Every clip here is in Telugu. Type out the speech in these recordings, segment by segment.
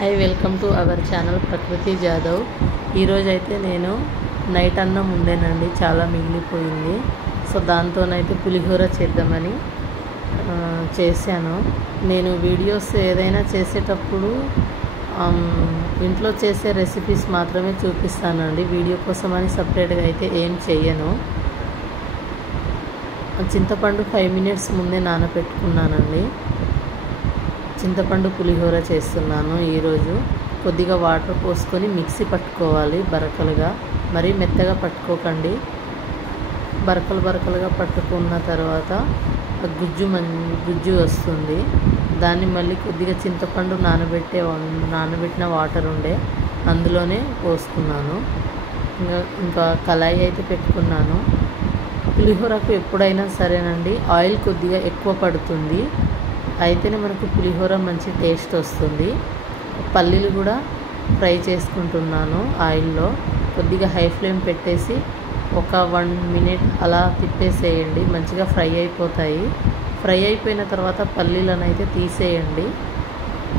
Hi welcome to our channel ప్రకృతి జాదవ్. ఈరోజైతే నేను నైట్ అన్నం ఉండేనండి, చాలా మిగిలిపోయింది. సో దాంతోనైతే పులిహోర చేద్దామని చేశాను. నేను వీడియోస్ ఏదైనా చేసేటప్పుడు ఇంట్లో చేసే రెసిపీస్ మాత్రమే చూపిస్తానండి. వీడియో కోసమని సపరేట్గా అయితే ఏం చెయ్యను. చింతపండు 5 minutes ముందే నానబెట్టుకున్నానండి. చింతపండు పులిహోర చేస్తున్నాను ఈరోజు. కొద్దిగా వాటర్ పోసుకొని మిక్సీ పట్టుకోవాలి బరకలుగా, మరీ మెత్తగా పట్టుకోకండి. బరకలుగా పట్టుకున్న తర్వాత గుజ్జు వస్తుంది. దాన్ని మళ్ళీ కొద్దిగా చింతపండు నానబెట్టిన వాటర్ ఉండే అందులోనే పోసుకున్నాను. ఇంకా కళాయి అయితే పెట్టుకున్నాను. పులిహోరకు ఎప్పుడైనా సరేనండి, ఆయిల్ కొద్దిగా ఎక్కువ పడుతుంది, అయితేనే మనకు పులిహోర మంచి టేస్ట్ వస్తుంది. పల్లీలు కూడా ఫ్రై చేసుకుంటున్నాను ఆయిల్లో. కొద్దిగా హై ఫ్లేమ్ పెట్టేసి ఒక 1 minute అలా తిప్పేసేయండి, మంచిగా ఫ్రై అయిపోతాయి. ఫ్రై అయిపోయిన తర్వాత పల్లీలను అయితే తీసేయండి,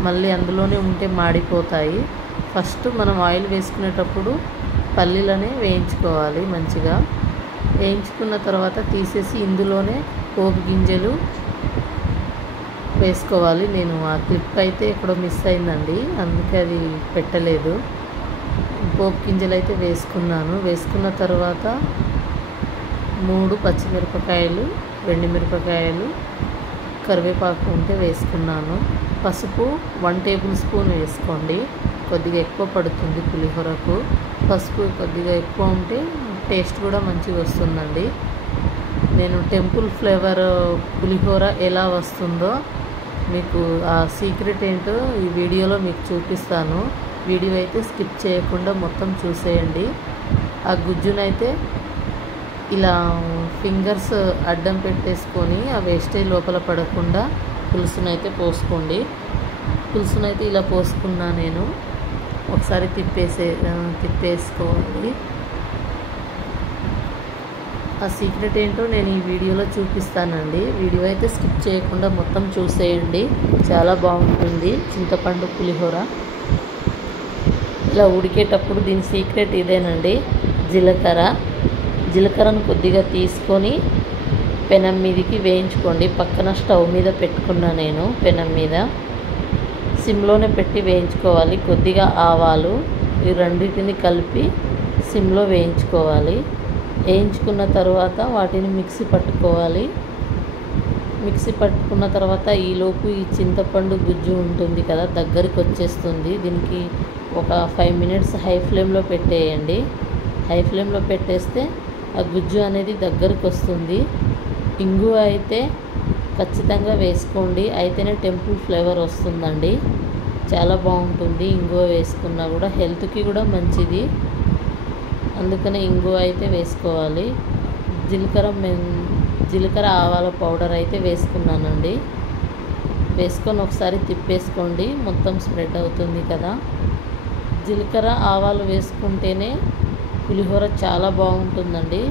మళ్ళీ అందులోనే ఉంటే మాడిపోతాయి. ఫస్ట్ మనం ఆయిల్ వేసుకునేటప్పుడు పల్లీలనే వేయించుకోవాలి. మంచిగా వేయించుకున్న తర్వాత తీసేసి ఇందులోనే పోపు గింజలు వేసుకోవాలి. నేను ఆ క్లిప్ అయితే ఎక్కడో మిస్ అయిందండి, అందుకే అది పెట్టలేదు. పోపు గింజలు అయితే వేసుకున్నాను. వేసుకున్న తర్వాత 3 పచ్చిమిరపకాయలు, ఎండుమిరపకాయలు, కరివేపాకు ఉంటే వేసుకున్నాను. పసుపు 1 tablespoon వేసుకోండి, కొద్దిగా ఎక్కువ పడుతుంది పులిహోరకు. పసుపు కొద్దిగా ఎక్కువ ఉంటే టేస్ట్ కూడా మంచిగా వస్తుందండి. నేను టెంపుల్ ఫ్లేవర్ పులిహోర ఎలా వస్తుందో మీకు ఆ సీక్రెట్ ఏంటో ఈ వీడియోలో మీకు చూపిస్తాను. వీడియో అయితే స్కిప్ చేయకుండా మొత్తం చూసేయండి. ఆ గుజ్జునైతే ఇలా ఫింగర్స్ అడ్డం పెట్టేసుకొని ఆ వేస్టేజ్ లోపల పడకుండా పులుసునైతే పోసుకోండి. పులుసునైతే ఇలా పోసుకున్నా నేను. ఒకసారి తిప్పేసుకోవాలి. ఆ సీక్రెట్ ఏంటో నేను ఈ వీడియోలో చూపిస్తానండి. వీడియో అయితే స్కిప్ చేయకుండా మొత్తం చూసేయండి, చాలా బాగుంటుంది చింతపండు పులిహోర. ఇలా ఉడికేటప్పుడు దీని సీక్రెట్ ఇదేనండి. జీలకర్రను కొద్దిగా తీసుకొని పెనం మీదకి వేయించుకోండి. పక్కన స్టవ్ మీద పెట్టుకున్నా నేను, పెనం మీద సిమ్లోనే పెట్టి వేయించుకోవాలి. కొద్దిగా ఆవాలు, ఈ రెండింటిని కలిపి సిమ్లో వేయించుకోవాలి. వేయించుకున్న తర్వాత వాటిని మిక్సీ పట్టుకోవాలి. మిక్సీ పట్టుకున్న తర్వాత ఈలోపు ఈ చింతపండు గుజ్జు ఉంటుంది కదా, దగ్గరికి వచ్చేస్తుంది. దీనికి ఒక 5 minutes హై ఫ్లేమ్లో పెట్టేయండి. హై ఫ్లేమ్లో పెట్టేస్తే ఆ గుజ్జు అనేది దగ్గరికి వస్తుంది. ఇంగువ అయితే ఖచ్చితంగా వేసుకోండి, అయితేనే టెంపుల్ ఫ్లేవర్ వస్తుందండి. చాలా బాగుంటుంది ఇంగువ వేసుకున్నా కూడా, హెల్త్కి కూడా మంచిది, అందుకనే ఇంగువ అయితే వేసుకోవాలి. జీలకర్ర ఆవాల పౌడర్ అయితే వేసుకున్నానండి. వేసుకొని ఒకసారి తిప్పేసుకోండి, మొత్తం స్ప్రెడ్ అవుతుంది కదా. జీలకర్ర ఆవాలు వేసుకుంటేనే పులిహోర చాలా బాగుంటుందండి,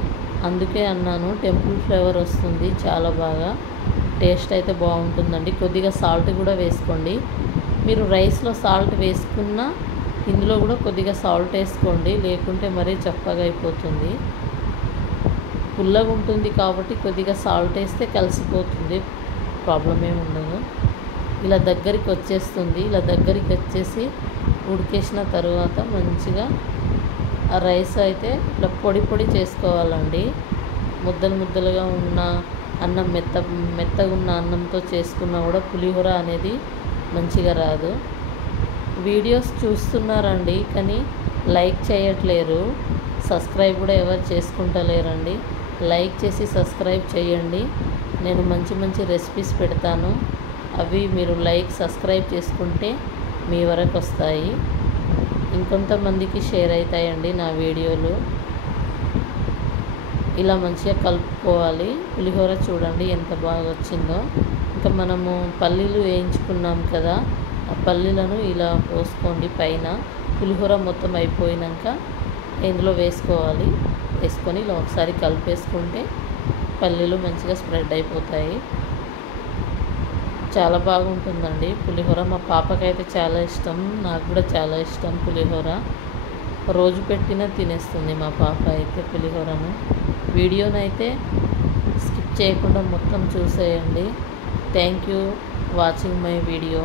అందుకే అన్నాను. టెంపుల్ ఫ్లేవర్ వస్తుంది, చాలా బాగా టేస్ట్ అయితే బాగుంటుందండి. కొద్దిగా సాల్ట్ కూడా వేసుకోండి. మీరు రైస్లో సాల్ట్ వేసుకున్నా ఇందులో కూడా కొద్దిగా సాల్ట్ వేసుకోండి, లేకుంటే మరీ చప్పగా అయిపోతుంది. పుల్లగా ఉంటుంది కాబట్టి కొద్దిగా సాల్ట్ వేస్తే కలిసిపోతుంది, ప్రాబ్లం ఏమి ఉండదు. ఇలా దగ్గరికి వచ్చేస్తుంది. ఇలా దగ్గరికి వచ్చేసి ఉడికేసిన తర్వాత మంచిగా ఆ రైస్ అయితే ఇట్లా పొడి చేసుకోవాలండి. ముద్దలుగా ఉన్న అన్నం, మెత్తగా ఉన్న అన్నంతో చేసుకున్నా కూడా పులిహోర అనేది మంచిగా రాదు. వీడియోస్ చూస్తున్నారండి కానీ లైక్ చేయట్లేరు, సబ్స్క్రైబ్ కూడా ఎవరు చేసుకుంటలేరండి. లైక్ చేసి సబ్స్క్రైబ్ చేయండి. నేను మంచి రెసిపీస్ పెడతాను, అవి మీరు సబ్స్క్రైబ్ చేసుకుంటే మీ వరకు వస్తాయి, ఇంకొంతమందికి షేర్ అవుతాయండి నా వీడియోలు. ఇలా మంచిగా కలుపుకోవాలి. పులిహోర చూడండి ఎంత బాగా వచ్చిందో. ఇంకా మనము పల్లీలు వేయించుకున్నాం కదా, ఆ పల్లీలను ఇలా పోసుకోండి పైన. పులిహోర మొత్తం అయిపోయినాక ఇందులో వేసుకోవాలి. వేసుకొని ఇలా ఒకసారి కలిపేసుకుంటే పల్లీలు మంచిగా స్ప్రెడ్ అయిపోతాయి. చాలా బాగుంటుందండి పులిహోర. మా పాపకైతే చాలా ఇష్టం, నాకు కూడా చాలా ఇష్టం పులిహోర. రోజు పెట్టినా తినేస్తుంది మా పాప అయితే పులిహోరను. వీడియోనైతే స్కిప్ చేయకుండా మొత్తం చూసేయండి. Thank you watching my video.